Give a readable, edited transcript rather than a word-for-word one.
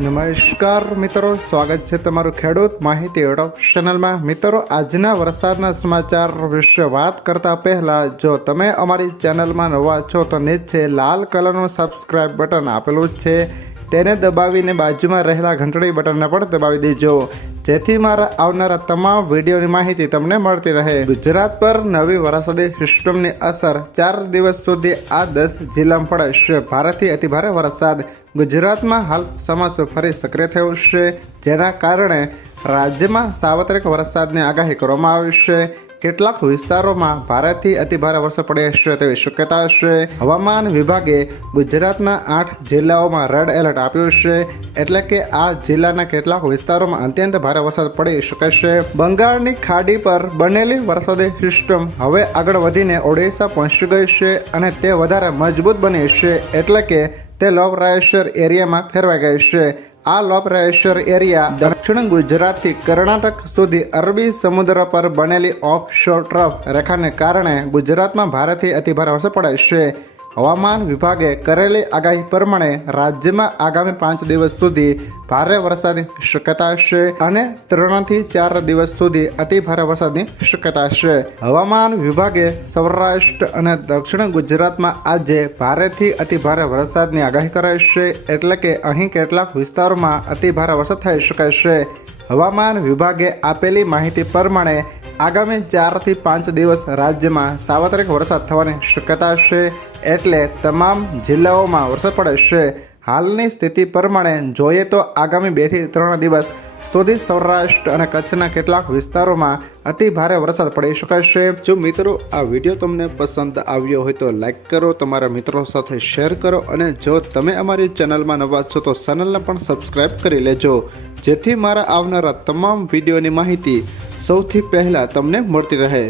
નમસ્કાર મિત્રો, સ્વાગત છે તમારું ખેડૂત માહિતી યુટ્યુબ ચેનલમાં। મિત્રો, આજના વરસાદના સમાચાર વિશે વાત કરતા પહેલા જો તમે અમારી ચેનલમાં નવા છો તો નીચે લાલ કલરનું સબસ્ક્રાઇબ બટન આપેલું છે, તેને દબાવીને બાજુમાં રહેલા ઘંટડી બટનને પણ દબાવી દેજો, જેથી મારા આવનારા તમામ વિડીયોની માહિતી તમને મળતી રહે। ગુજરાત પર નવી વરસાદી સિસ્ટમની અસર 4 દિવસ સુધી આ 10 જિલ્લામાં પડશે। ભારેથી અતિભારે વરસાદ ગુજરાતમાં હાલ ચોમાસું ફરી સક્રિય થયું છે, જેના કારણે રાજ્યમાં સાર્વત્રિક વરસાદની આગાહી કરવામાં આવી છે। કેટલાક વિસ્તારોમાં ભારેથી અતિભારે વરસાદ પડશે તેવી શક્યતા છે। હવામાન વિભાગે ગુજરાતના 8 જિલ્લાઓમાં રેડ એલર્ટ આપ્યું છે, એટલે કે આ જિલ્લાના કેટલાક વિસ્તારોમાં અત્યંત ભારે વરસાદ પડી શકે છે। બંગાળની ખાડી પર બનેલી વરસાદી સિસ્ટમ હવે આગળ વધીને ઓડિશા પહોંચી ગઈ છે અને તે વધારે મજબૂત બની છે, એટલે કે તે લો પ્રેશર એરિયામાં ફેરવાઈ ગઈ છે। આ લો પ્રેશર એરિયા દક્ષિણ ગુજરાતથી કર્ણાટક સુધી અરબી સમુદ્ર પર બનેલી ઓફશોર ટ્રફ રેખાને કારણે ગુજરાતમાં ભારેથી અતિભારે વરસાદ પડે છે। હવામાન વિભાગે કરેલી આગાહી પ્રમાણે રાજ્યમાં આગામી 5 દિવસ સુધી ભારે વરસાદની શક્યતા છે અને 3 થી 4 દિવસ સુધી અતિભારે વરસાદની શક્યતા છે। હવામાન વિભાગે સૌરાષ્ટ્ર અને દક્ષિણ ગુજરાતમાં આજે ભારેથી અતિભારે વરસાદની આગાહી કરી છે, એટલે કે અહીં કેટલાક વિસ્તારોમાં અતિભારે વરસાદ થઈ શકે છે। હવામાન વિભાગે આપેલી માહિતી પ્રમાણે આગામી 4 થી 5 દિવસ રાજ્યમાં સાર્વત્રિક વરસાદ થવાની શક્યતા છે, એટલે તમામ જિલ્લાઓમાં વરસાદ પડશે। હાલની સ્થિતિ પ્રમાણે જોઈએ તો આગામી 2 થી 3 દિવસ સુધી સૌરાષ્ટ્ર અને કચ્છના કેટલાક વિસ્તારોમાં અતિ ભારે વરસાદ પડી શકે છે। જો મિત્રો આ વિડીયો તમને પસંદ આવ્યો હોય તો લાઈક કરો, તમારા મિત્રો સાથે શેર કરો અને જો તમે અમારી ચેનલમાં નવા છો તો ચેનલને પણ સબસ્ક્રાઈબ કરી લેજો, જેથી મારા આવનારા તમામ વિડીયોની માહિતી સૌથી પહેલાં તમને મળતી રહે।